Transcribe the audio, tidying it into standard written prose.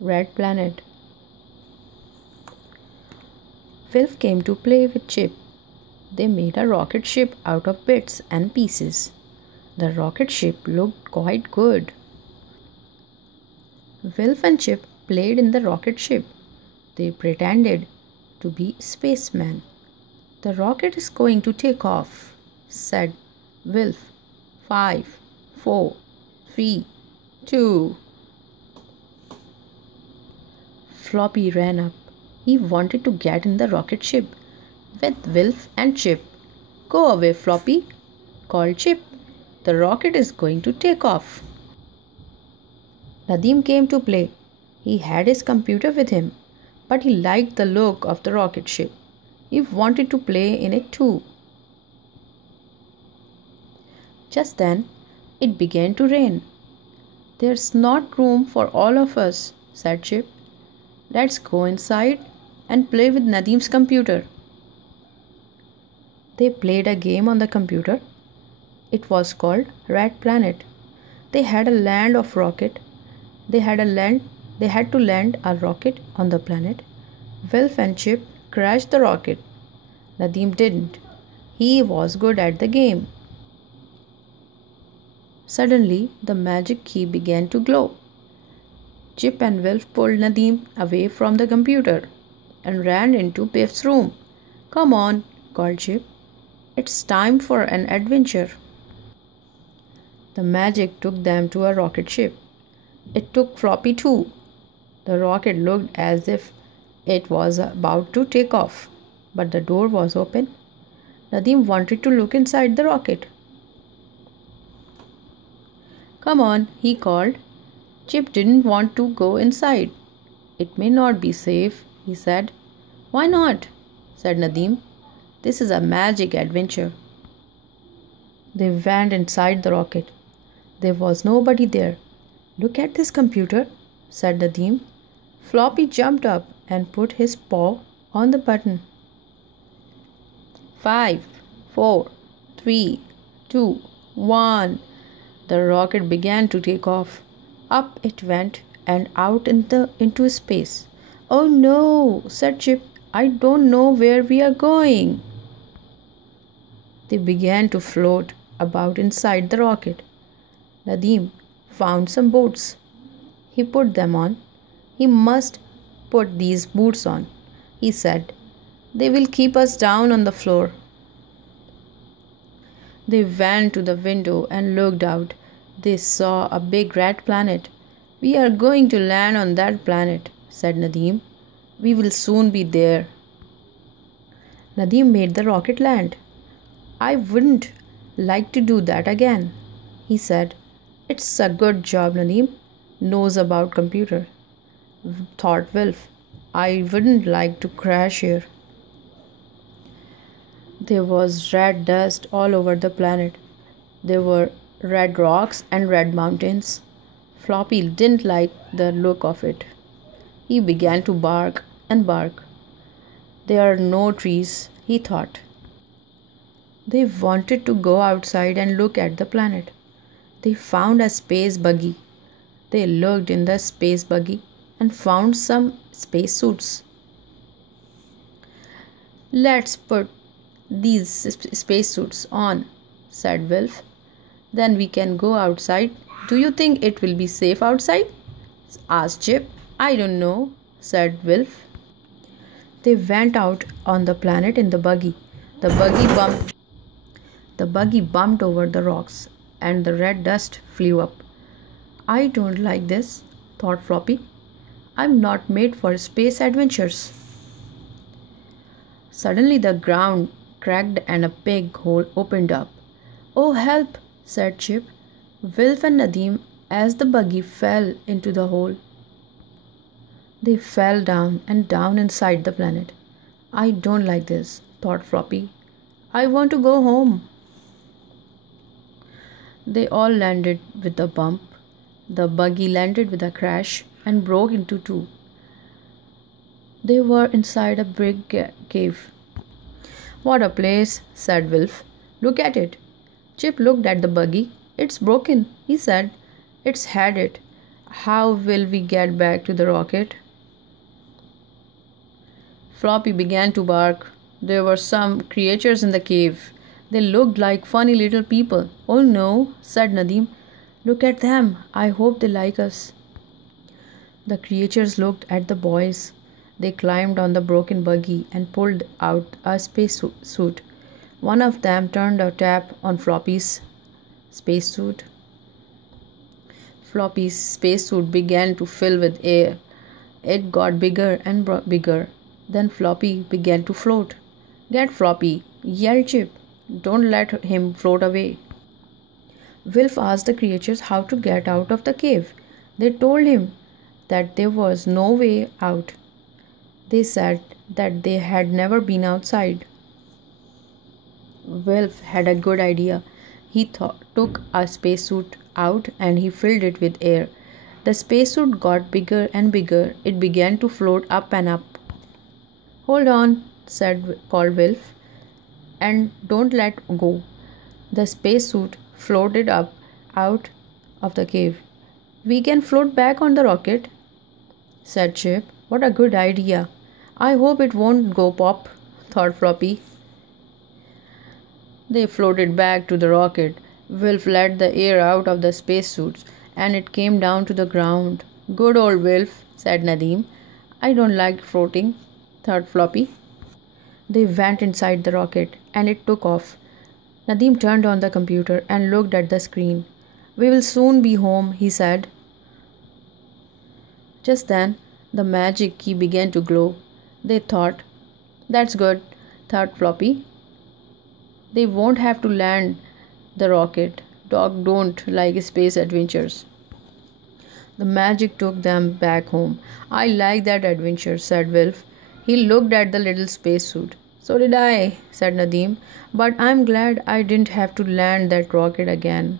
Red Planet. Wilf came to play with Chip. They made a rocket ship out of bits and pieces. The rocket ship looked quite good. Wilf and Chip played in the rocket ship. They pretended to be spacemen. The rocket is going to take off, said Wilf. 5, 4, 3, 2. Floppy ran up. He wanted to get in the rocket ship with Wilf and Chip. Go away, Floppy, called Chip. The rocket is going to take off. Nadeem came to play. He had his computer with him, but he liked the look of the rocket ship. He wanted to play in it too. Just then, it began to rain. There's not room for all of us, said Chip. Let's go inside and play with Nadeem's computer. They played a game on the computer. It was called Red Planet. They had a land of rocket. They had to land a rocket on the planet. Wilf and Chip crashed the rocket. Nadeem didn't. He was good at the game. Suddenly, the magic key began to glow. Chip and Wilf pulled Nadeem away from the computer and ran into Biff's room. Come on, called Chip. It's time for an adventure. The magic took them to a rocket ship. It took Floppy too. The rocket looked as if it was about to take off, but the door was open. Nadeem wanted to look inside the rocket. Come on, he called. Chip didn't want to go inside. It may not be safe, he said. Why not? Said Nadeem. This is a magic adventure. They went inside the rocket. There was nobody there. Look at this computer, said Nadeem. Floppy jumped up and put his paw on the button. 5, 4, 3, 2, 1. The rocket began to take off. Up it went and out into space. Oh no, said Chip. I don't know where we are going. They began to float about inside the rocket. Nadeem found some boots. He put them on. He must put these boots on, he said. They will keep us down on the floor. They went to the window and looked out. They saw a big red planet. We are going to land on that planet, said Nadeem. We will soon be there. Nadeem made the rocket land. I wouldn't like to do that again, he said. It's a good job Nadeem knows about computer, thought Wilf. I wouldn't like to crash here. There was red dust all over the planet. There were red rocks and red mountains. Floppy didn't like the look of it. He began to bark and bark. There are no trees, he thought. They wanted to go outside and look at the planet. They found a space buggy. They looked in the space buggy and found some space suits. Let's put these space suits on, said Wilf. Then we can go outside. Do you think it will be safe outside? Asked Chip. I don't know, said Wilf. They went out on the planet in the buggy. The buggy bumped over the rocks and the red dust flew up. I don't like this, thought Floppy. I'm not made for space adventures. Suddenly the ground cracked and a big hole opened up. Oh, help, said Chip. Wilf and Nadeem as the buggy fell into the hole. They fell down and down inside the planet. I don't like this, thought Floppy. I want to go home. They all landed with a bump. The buggy landed with a crash and broke into two. They were inside a big cave. What a place, said Wilf. Look at it. Chip looked at the buggy. It's broken, he said. It's had it. How will we get back to the rocket? Floppy began to bark. There were some creatures in the cave. They looked like funny little people. Oh no, said Nadim. Look at them. I hope they like us. The creatures looked at the boys. They climbed on the broken buggy and pulled out a space suit. One of them turned a tap on Floppy's spacesuit. Floppy's spacesuit began to fill with air. It got bigger and bigger. Then Floppy began to float. Get Floppy, yelled Chip. Don't let him float away. Wilf asked the creatures how to get out of the cave. They told him that there was no way out. They said that they had never been outside. Wilf had a good idea. He took a spacesuit out and he filled it with air. The spacesuit got bigger and bigger. It began to float up and up. Hold on, called Wilf, and don't let go. The spacesuit floated up out of the cave. We can float back on the rocket, said Chip. What a good idea. I hope it won't go pop, thought Floppy. They floated back to the rocket. Wilf let the air out of the spacesuits and it came down to the ground. Good old Wilf, said Nadim. I don't like floating, thought Floppy. They went inside the rocket and it took off. Nadim turned on the computer and looked at the screen. We will soon be home, he said. Just then, the magic key began to glow. They thought, that's good, thought Floppy. They won't have to land the rocket. Dogs don't like space adventures. The magic took them back home. I like that adventure, said Wilf. He looked at the little spacesuit. So did I, said Nadim. But I'm glad I didn't have to land that rocket again.